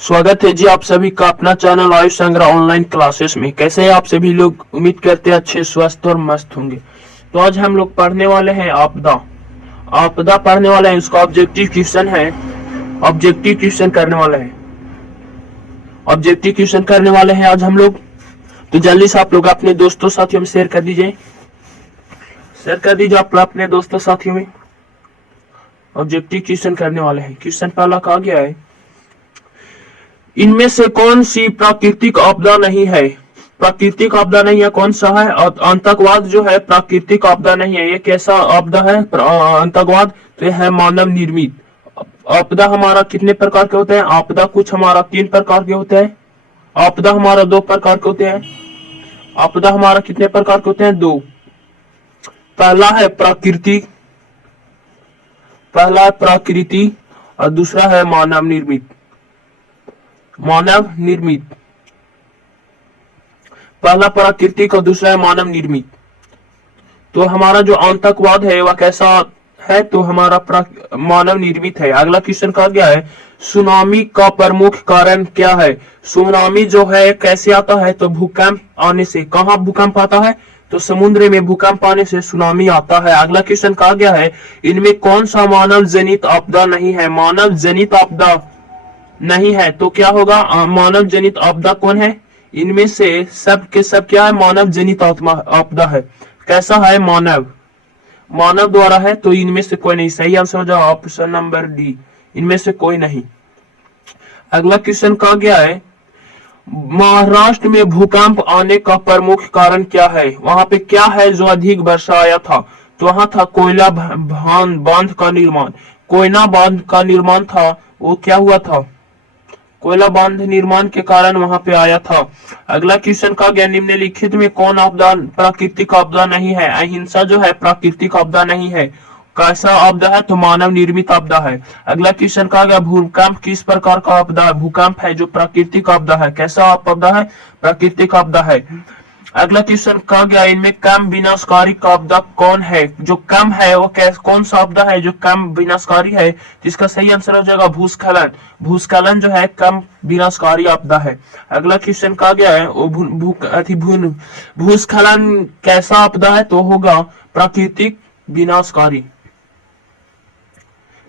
स्वागत है जी आप सभी का अपना चैनल आयुष संग्रह ऑनलाइन क्लासेस में। कैसे हैं आप सभी लोग? उम्मीद करते हैं अच्छे, स्वस्थ और मस्त होंगे। तो आज हम लोग पढ़ने वाले हैं आपदा। आपदा पढ़ने वाले हैं, उसका ऑब्जेक्टिव क्वेश्चन है। ऑब्जेक्टिव क्वेश्चन करने वाले हैं। ऑब्जेक्टिव क्वेश्चन करने वाले हैं आज हम लोग। तो जल्दी से आप लोग अपने दोस्तों साथियों में शेयर कर दीजिए। शेयर कर दीजिए आप अपने दोस्तों साथियों में। ऑब्जेक्टिव क्वेश्चन करने वाले हैं। क्वेश्चन पहला कहा गया है, इनमें से कौन सी प्राकृतिक आपदा नहीं है? प्राकृतिक आपदा नहीं है, कौन सा है? आतंकवाद जो है प्राकृतिक आपदा नहीं है। ये कैसा आपदा है? आतंकवाद। तो यह है मानव निर्मित आपदा। हमारा कितने प्रकार के होते हैं? आपदा कुछ हमारा 3 प्रकार के होते हैं। आपदा हमारा 2 प्रकार के होते हैं। आपदा हमारा कितने प्रकार के होते हैं? 2। पहला है प्राकृतिक, पहला है प्राकृतिक और दूसरा है मानव निर्मित। मानव निर्मित, पहला प्राकृतिक और दूसरा है मानव निर्मित। तो हमारा जो आतंकवाद है वह कैसा है? तो हमारा मानव निर्मित है। अगला क्वेश्चन कहा गया है, सुनामी का प्रमुख कारण क्या है? सुनामी जो है कैसे आता है? तो भूकंप आने से। कहाँ भूकंप आता है? तो समुद्र में भूकंप आने से सुनामी आता है। अगला क्वेश्चन कहा गया है, इनमें कौन सा मानव जनित आपदा नहीं है? मानव जनित आपदा नहीं है। तो क्या होगा? मानव जनित आपदा कौन है? इनमें से सब के सब क्या है? मानव जनित आपदा है। कैसा है? मानव, मानव द्वारा है। तो इनमें से कोई नहीं। सही आंसर हो जाएगा ऑप्शन नंबर डी, इनमें से कोई नहीं। अगला क्वेश्चन कहा गया है, महाराष्ट्र में भूकंप आने का प्रमुख कारण क्या है? वहां पे क्या है जो अधिक वर्षा आया था? तो वहां था कोयला बांध का निर्माण। कोयला बांध का निर्माण था, वो क्या हुआ था? कोयला बांध निर्माण के कारण वहां पे आया था। अगला क्वेश्चन का गया, निम्नलिखित में कौन आपदा प्राकृतिक आपदा नहीं है? अहिंसा जो है प्राकृतिक आपदा नहीं है। कैसा आपदा है? तो मानव निर्मित आपदा है। अगला क्वेश्चन का गया, भूकंप किस प्रकार का आपदा है? भूकंप है जो प्राकृतिक आपदा है। कैसा आपदा है? प्राकृतिक आपदा है। अगला क्वेश्चन कहा गया, इनमें कम विनाशकारी आपदा कौन है? जो कम है वो कौन सा आपदा है जो कम विनाशकारी है? जिसका सही आंसर हो जाएगा भूस्खलन। भूस्खलन जो है कम विनाशकारी आपदा है। अगला क्वेश्चन कहा गया है, भूस्खलन कैसा आपदा है? तो होगा प्राकृतिक विनाशकारी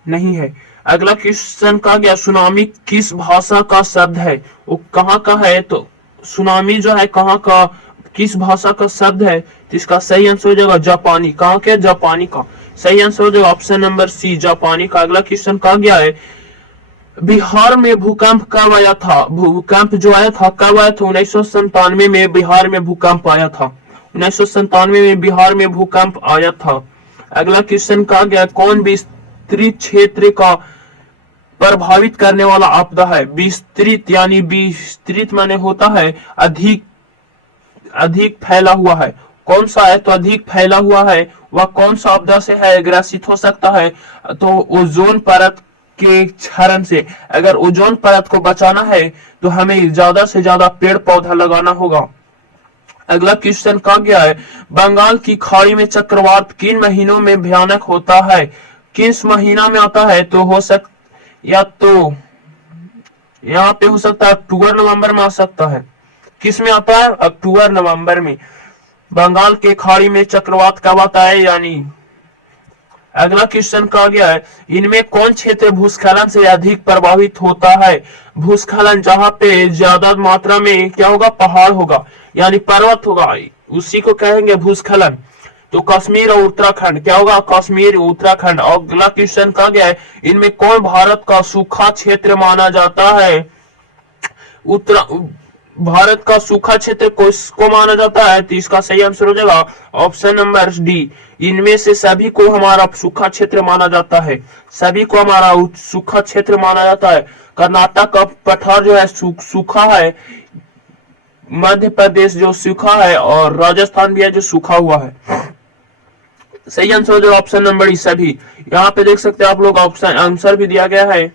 नहीं है। अगला क्वेश्चन कहा गया, सुनामी किस भाषा का शब्द है? वो कहाँ का है? तो सुनामी जो है कहाँ का, किस भाषा का शब्द है? जिसका सही आंसर हो जाएगा जापानी। कहाँ के? जापानी का। सही आंसर हो जाएगा ऑप्शन नंबर सी, जापानी का। अगला क्वेश्चन कहा गया है, बिहार में भूकंप कब आया था? भूकंप जो आया था कब आया था? 1997 में बिहार में भूकंप आया था। 1997 में बिहार में भूकंप आया था। अगला क्वेश्चन कहा गया, कौन विस्तृत क्षेत्र का प्रभावित करने वाला आपदा है? विस्तृत यानी विस्तृत माने होता है अधिक, अधिक फैला हुआ है। कौन सा है? तो अधिक फैला हुआ है। वह कौन सा आपदा से है ग्रसित हो सकता है? तो ओजोन परत के क्षरण से। अगर ओजोन परत को बचाना है तो हमें ज्यादा से ज्यादा पेड़ पौधा लगाना होगा। अगला क्वेश्चन कहा गया है, बंगाल की खाड़ी में चक्रवात किन महीनों में भयानक होता है? किस महीना में आता है? तो हो सकता, या तो यहाँ पे हो सकता है अक्टूबर नवंबर में आ सकता है। किस में आता है? अक्टूबर नवंबर में। बंगाल के खाड़ी में चक्रवात कब आता है? यानी अगला क्वेश्चन कहा गया है, इनमें कौन क्षेत्र भूस्खलन से अधिक प्रभावित होता है? भूस्खलन जहां पे ज्यादा मात्रा में क्या होगा? पहाड़ होगा यानी पर्वत होगा, उसी को कहेंगे भूस्खलन। तो कश्मीर और उत्तराखंड क्या होगा? कश्मीर उत्तराखंड। और अगला क्वेश्चन कहा गया है, इनमें कौन भारत का सूखा क्षेत्र माना जाता है? भारत का सूखा क्षेत्र किसको माना जाता है? तो इसका सही आंसर हो जाएगा ऑप्शन नंबर डी, इनमें से सभी को हमारा सूखा क्षेत्र माना जाता है। सभी को हमारा सूखा क्षेत्र माना जाता है। कर्नाटक का पठार जो है सूखा है, मध्य प्रदेश जो सूखा है, और राजस्थान भी है जो सूखा हुआ है। सही आंसर हो जाएगा ऑप्शन नंबर डी सभी। यहाँ पे देख सकते हैं आप लोग, ऑप्शन आंसर भी दिया गया है।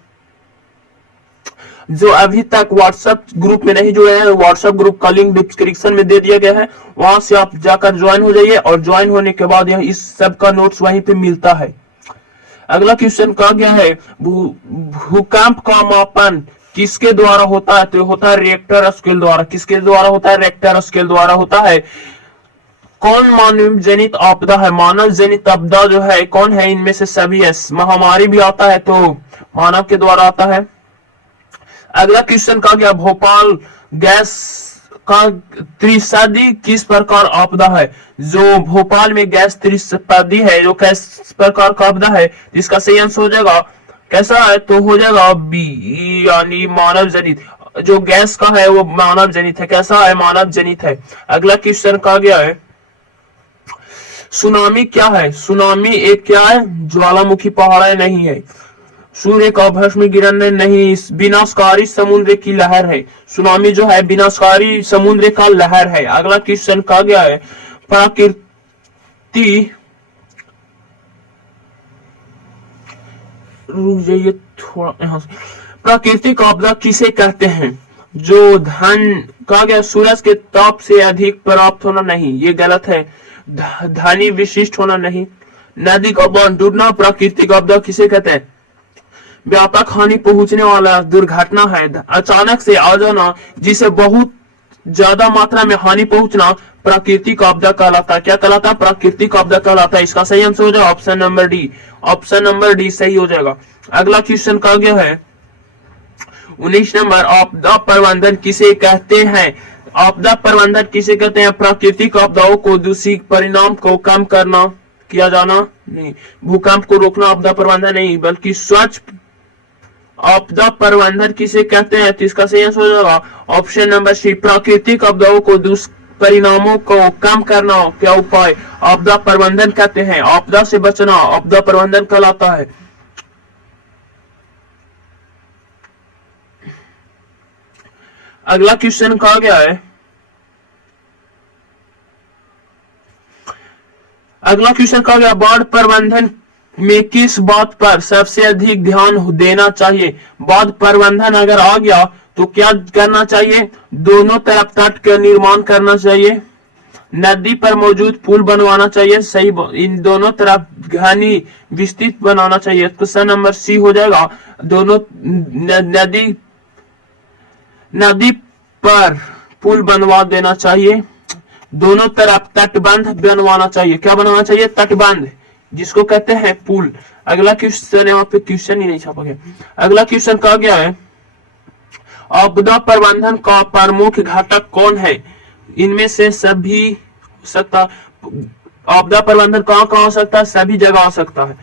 जो अभी तक व्हाट्सएप ग्रुप में नहीं जुड़े हैं, व्हाट्सएप ग्रुप का लिंक डिस्क्रिप्शन में दे दिया गया है, वहां से आप जाकर ज्वाइन हो जाइए। और ज्वाइन होने के बाद यह इस सब का नोट्स वहीं पे मिलता है। अगला क्वेश्चन कहा गया है, भूकंप का मापन किसके द्वारा होता है? तो होता है रिएक्टर स्केल द्वारा। किसके द्वारा होता है? रिएक्टर स्केल द्वारा होता है। कौन मानव जनित आपदा है? मानव जनित आपदा जो है कौन है? इनमें से सभी है। महामारी भी आता है तो मानव के द्वारा आता है। अगला क्वेश्चन कहा गया भोपाल गैस का त्रिसदी किस प्रकार आपदा है? जो भोपाल में गैस त्रिसदी है जो किस प्रकार का आपदा है, इसका सही आंसर हो जाएगा कैसा है? तो हो जाएगा बी, यानी मानव जनित। जो गैस का है वो मानव जनित है। कैसा है? मानव जनित है। अगला क्वेश्चन कहा गया है सुनामी क्या है? सुनामी एक क्या है? ज्वालामुखी पहाड़ नहीं है, सूर्य का भस्म गिरने नहीं, विनाशकारी समुद्र की लहर है। सुनामी जो है विनाशकारी समुद्र का लहर है। अगला क्वेश्चन कहा गया है प्रकृति, रुक जाइए थोड़ा यहां से, प्राकृतिक आपदा किसे कहते हैं? जो धन कहा गया सूरज के ताप से अधिक प्राप्त होना नहीं, ये गलत है। धनी विशिष्ट होना नहीं। नदी का बांध टूटना प्राकृतिक आपदा किसे कहते हैं? व्यापक हानि पहुंचने वाला दुर्घटना है। अचानक से आ जाना जिसे बहुत ज्यादा मात्रा में हानि पहुंचना प्राकृतिक आपदा कहलाता है। क्या कहलाता है? प्राकृतिक आपदा कहलाता है। इसका सही आंसर हो जाएगा option number D. Option number D सही हो जाएगा। अगला क्वेश्चन कहा गया है 19 नंबर आपदा प्रबंधन किसे कहते हैं? आपदा प्रबंधन किसे कहते हैं? प्राकृतिक आपदाओं को दूषित परिणाम को कम करना, किया जाना नहीं। भूकंप को रोकना आपदा प्रबंधन नहीं, बल्कि स्वच्छ आपदा प्रबंधन किसे कहते हैं? तो इसका सही आंसर हो जाएगा ऑप्शन नंबर सी। प्राकृतिक आपदाओं को दुष्परिणामों को कम करना क्या उपाय आपदा प्रबंधन कहते हैं। आपदा से बचना आपदा प्रबंधन कहलाता है। अगला क्वेश्चन कहा गया है बाढ़ प्रबंधन में किस बात पर सबसे अधिक ध्यान देना चाहिए? बाढ़ प्रबंधन अगर आ गया तो क्या करना चाहिए? दोनों तरफ तट का निर्माण करना चाहिए, नदी पर मौजूद पुल बनवाना चाहिए, सही इन दोनों तरफ घनी विस्तृत बनाना चाहिए। क्वेश्चन नंबर सी हो जाएगा। दोनों नदी पर पुल बनवा देना चाहिए, दोनों तरफ तटबंध बनवाना चाहिए। क्या बनवाना चाहिए? तटबंध, जिसको कहते हैं पुल। अगला क्वेश्चन, यहाँ पे क्वेश्चन ही नहीं छपा गया। अगला क्वेश्चन कहा गया है आपदा प्रबंधन का प्रमुख घटक कौन है? इनमें से सभी हो सकता। आपदा प्रबंधन कहाँ कहाँ हो सकता है? सभी जगह आ सकता है।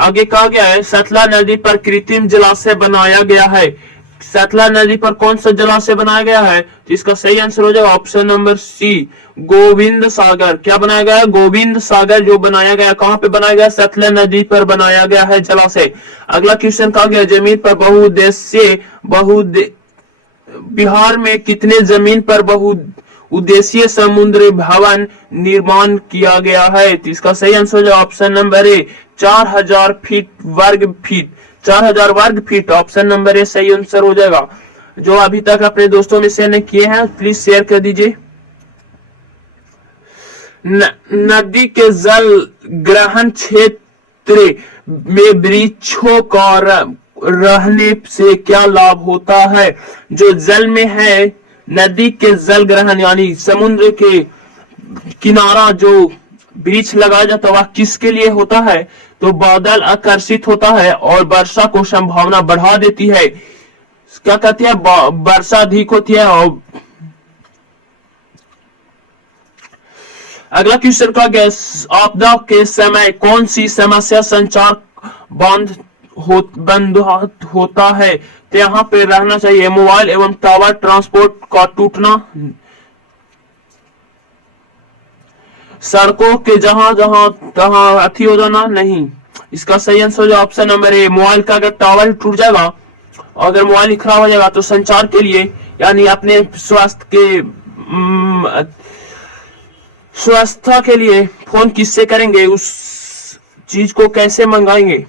आगे कहा गया है सतलज नदी पर कृत्रिम जलाशय बनाया गया है। सतलज नदी पर कौन सा जलाशय बनाया गया है? तो इसका सही आंसर हो जाएगा ऑप्शन नंबर सी, गोविंद सागर। क्या बनाया गया है? गोविंद सागर जो बनाया गया। कहां पे बनाया गया? सतलज नदी पर बनाया गया है जलाशय। अगला क्वेश्चन कहा गया जमीन पर बहुउद्देशीय बिहार में कितने जमीन पर बहुउद्देशीय समुद्री भवन निर्माण किया गया है? तो इसका सही आंसर हो जाएगा ऑप्शन नंबर ए, 4000 वर्ग फीट। 4000 वर्ग फीट ऑप्शन नंबर ए सही आंसर हो जाएगा। जो अभी तक अपने दोस्तों में शेयर नहीं किए हैं प्लीज शेयर कर दीजिए। नदी के जल ग्रहण क्षेत्र में वृक्षों का रहने से क्या लाभ होता है? जो जल में है, नदी के जल ग्रहण यानी समुद्र के किनारा जो वृक्ष लगाया जाता है वह किसके लिए होता है? तो बादल आकर्षित होता है और वर्षा को संभावना बढ़ा देती है। क्या कहते हैं? वर्षा अधिक होती है। और अगला क्वेश्चन का गैस आपदा के समय कौन सी समस्या संचार बंद होता है? तो यहाँ पे रहना चाहिए मोबाइल एवं टावर ट्रांसपोर्ट का टूटना, सड़कों के जहां तहां अथी हो जाना नहीं। इसका सही आंसर जो ऑप्शन नंबर ए, मोबाइल का अगर टावर टूट जाएगा, अगर मोबाइल ही खराब हो जाएगा तो संचार के लिए यानी अपने स्वास्थ्य के लिए फोन किससे करेंगे? उस चीज को कैसे मंगाएंगे?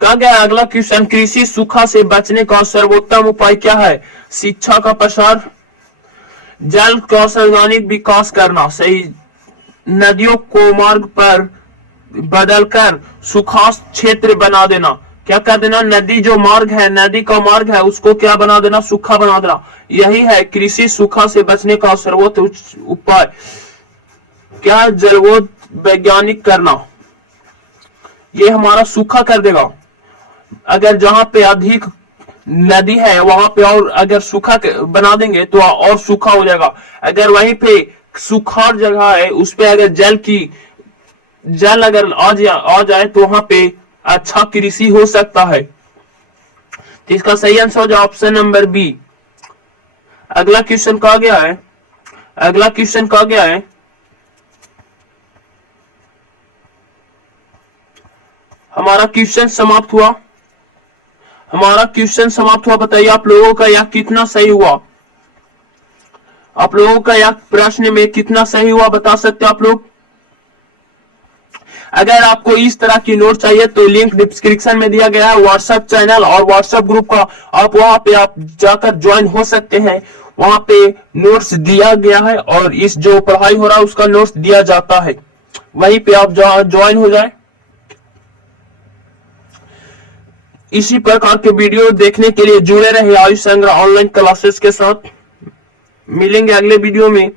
कहा गया अगला क्वेश्चन कृषि सूखा से बचने का सर्वोत्तम उपाय क्या है? शिक्षा का प्रसार, जल का सर्वांगीण विकास करना, सही, नदियों को मार्ग पर बदलकर सूखा क्षेत्र बना देना। क्या कर देना, नदी जो मार्ग है, नदी का मार्ग है उसको क्या बना देना, सूखा बना देना। यही है कृषि सूखा से बचने का सर्वोत्तम उपाय। क्या, जलवोध वैज्ञानिक करना, ये हमारा सूखा कर देगा। अगर जहां पे अधिक नदी है वहां पे और अगर सूखा बना देंगे तो और सूखा हो जाएगा। अगर वहीं पे सूखा जगह है उस पे अगर जल अगर आ जाए तो वहां पे अच्छा कृषि हो सकता है। तो इसका सही आंसर हो जाए ऑप्शन नंबर बी। अगला क्वेश्चन कहा गया है, अगला क्वेश्चन कहा गया है, हमारा क्वेश्चन समाप्त हुआ, हमारा क्वेश्चन समाप्त हुआ। बताइए आप लोगों का यह कितना सही हुआ, आप लोगों का यह प्रश्न में कितना सही हुआ बता सकते हो आप लोग। अगर आपको इस तरह की नोट चाहिए तो लिंक डिस्क्रिप्शन में दिया गया है, व्हाट्सएप चैनल और व्हाट्सएप ग्रुप का, आप वहां पे आप जाकर ज्वाइन हो सकते हैं। वहां पे नोट्स दिया गया है और इस जो पढ़ाई हो रहा है उसका नोट्स दिया जाता है, वहीं पे आप ज्वाइन हो जाए। इसी प्रकार के वीडियो देखने के लिए जुड़े रहे आयुष संग्रह ऑनलाइन क्लासेस के साथ। मिलेंगे अगले वीडियो में।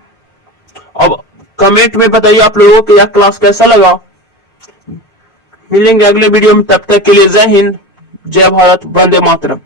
अब कमेंट में बताइए आप लोगों को यह क्लास कैसा लगा। मिलेंगे अगले वीडियो में, तब तक के लिए जय हिंद, जय भारत, वंदे मातरम।